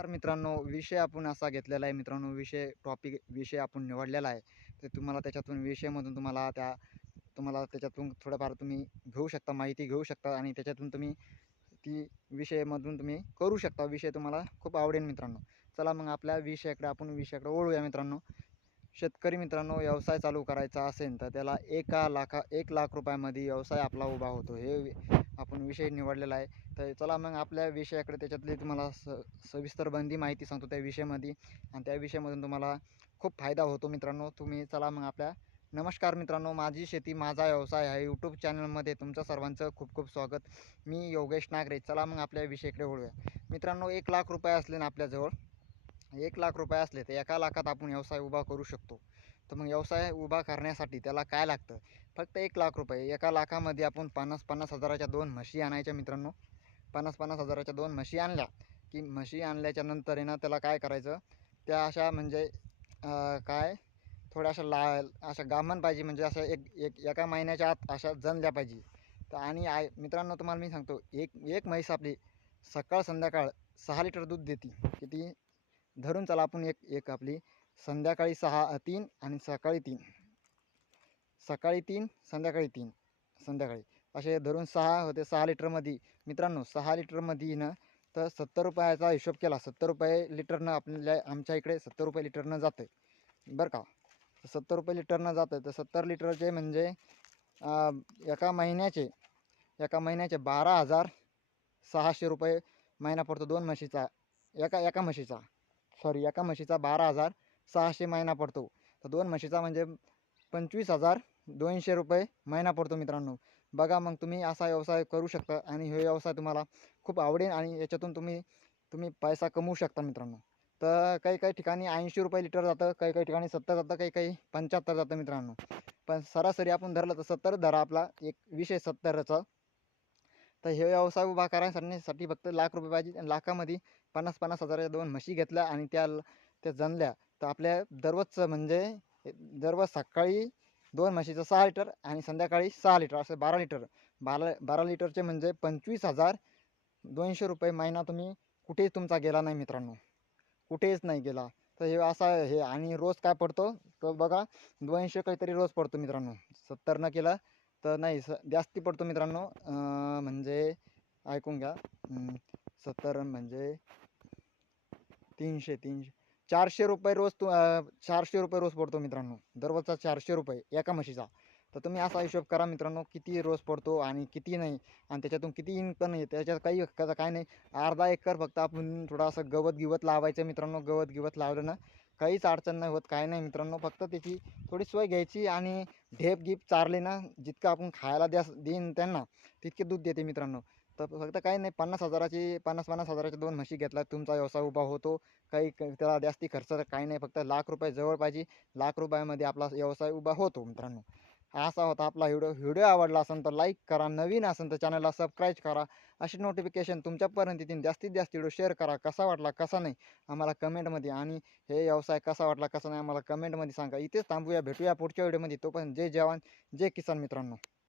तर मित्रांनो, विषय आपण असा घेतलेला आहे मित्रांनो, विषय आपण निवडलेला आहे. तर तुम्हाला त्याच्यातून विषयामधून तुम्हाला त्याच्यातून थोडंफार तुम्ही घेऊ शकता, माहिती घेऊ शकता आणि त्याच्यातून तुम्ही ती विषयामधून तुम्ही करू शकता. विषय तुम्हाला खूप आवडेल मित्रांनो. चला मग आपल्या विषयाकडे वळूया मित्रांनो. शेतकरी मित्रांनो, व्यवसाय चालू करायचा असेल तर त्याला 1 लाख रुपयामध्ये व्यवसाय आपला उभा होतो. आपण विषय निवडलेला आहे. तर चला मग आपल्या विषयाकडे त्याच्यातली तुम्हाला सविस्तर माहिती सांगतो त्या विषयामध्ये आणि त्या विषयामधून तुम्हाला खूप फायदा होतो मित्रांनो. तुम्ही चला मग नमस्कार मित्रांनो, माझी शेती माझा व्यवसाय आहे यूट्यूब चॅनलमध्ये तुमचं सर्वांचं खूप खूप स्वागत. मी योगेश नागरे. चला मग आपल्या विषयाकडे वळूया मित्रांनो. 1 लाख रुपये असले ना आपल्याजवळ, 1 लाख रुपये असले तर 1 लाखात आपण व्यवसाय उभा करू शकतो. तर मग व्यवसाय उभा करण्यासाठी त्याला काय लागतं? फक्त 1 लाख रुपये. 1 लाखामध्ये आपण 50,000-50,000च्या 2 म्हशी आणायच्या मित्रांनो. 50,000-50,000च्या 2 म्हशी आणल्या की म्हशी आणल्याच्या नंतर आहे ना, त्याला काय करायचं, त्या अशा म्हणजे काय थोड्याशा अशा गाभण पाहिजे, म्हणजे अशा एक एक एका महिन्याच्या आत अशा जनल्या पाहिजे. तर आणि मित्रांनो, तुम्हाला मी सांगतो, एक एक म्हैस आपली सकाळ संध्याकाळ 6 लिटर दूध देते. किती धरून चला आपण, एक एक आपली संध्याकाळी 3 आणि सकाळी 3 संध्याकाळी 3 संध्याकाळी असे धरून 6 होते. 6 लिटरमध्ये मित्रांनो, 6 लिटरमध्ये ना, तर 70 रुपयाचा हिशोब केला, 70 रुपये लिटरनं आमच्या इकडे 70 रुपये लिटरनं जातं आहे बरं का. 70 रुपये लिटरनं जातं. तर 70 लिटरचे म्हणजे एका महिन्याचे 12,600 रुपये महिना पडतो. एका म्हशीचा 12,600 महिना पडतो. तर 2 म्हशीचा म्हणजे 25,200 रुपये महिना पडतो मित्रांनो. बघा मग, तुम्ही असा व्यवसाय करू शकता आणि हे व्यवसाय तुम्हाला खूप आवडेल आणि याच्यातून तुम्ही तुम्ही पैसा कमवू शकता मित्रांनो. तर काही काही ठिकाणी 80 रुपये लिटर जातं, काही काही ठिकाणी 70 जातं, काही काही 75 जातं मित्रांनो. पण सरासरी आपण धरलं तर 70 धरा, आपला एक विषय 70चा. तर हे व्यवसाय उभा करण्यासाठी फक्त 1 लाख रुपये पाहिजे. आणि लाखामध्ये 50,000-50,000च्या 2 म्हशी घेतल्या आणि त्या जनल्या, तर आपल्या दररोजचं म्हणजे दररोज सकाळी 2 म्हशीचं 6 लिटर आणि संध्याकाळी 6 लिटर, असं 12 लिटर. 12 लिटरचे म्हणजे 25,200 रुपये महिना तुम्ही कुठेच तुमचा गेला नाही मित्रांनो, कुठेच नाही गेला. तर हे आणि रोज काय पडतो, तर बघा, 200 काहीतरी रोज पडतो मित्रांनो. 70 न केला तर नाही, जास्ती पडतो मित्रांनो. म्हणजे ऐकून घ्या, 70 म्हणजे 300 400 रुपये रोज 400 रुपये रोज पडतो मित्रांनो. दररोजचा 400 रुपये एका म्हशीचा. तर तुम्ही असा हिशोब करा मित्रांनो, किती रोज पडतो आणि किती नाही, आणि त्याच्यातून किती इन्कम आहे. त्याच्यात काही काय नाही. अर्धा एकर फक्त आपण थोडासा गवत लावायचं मित्रांनो. गवत लावलं ना, काहीच अडचण नाही होत, काही नाही मित्रांनो. फक्त त्याची थोडी सोय घ्यायची आणि ढेप चारले ना, जितकं आपण खायला देईन त्यांना, तितके दूध देते मित्रांनो. तर फक्त काही नाही, 50,000च्या 2 म्हशी घेतला, तुमचा व्यवसाय उभा होतो. त्याला जास्ती खर्च काही नाही, फक्त 1 लाख रुपये जवळ पाहिजे. 1 लाख रुपयामध्ये आपला व्यवसाय उभा होतो मित्रांनो. हा असा होता आपला व्हिडिओ आवडला असेल तर लाईक करा, नवीन असेल तर चॅनलला सबस्क्राईब करा. अशी नोटिफिकेशन तुमच्यापर्यंत येतील. जास्तीत जास्त व्हिडिओ शेअर करा. कसा वाटला कसा नाही आम्हाला कमेंटमध्ये, आणि हे व्यवसाय कसा वाटला कसा नाही आम्हाला कमेंटमध्ये सांगा. इथेच थांबूया, भेटूया पुढच्या व्हिडिओमध्ये. तोपर्यंत जय जवान जय किसान मित्रांनो.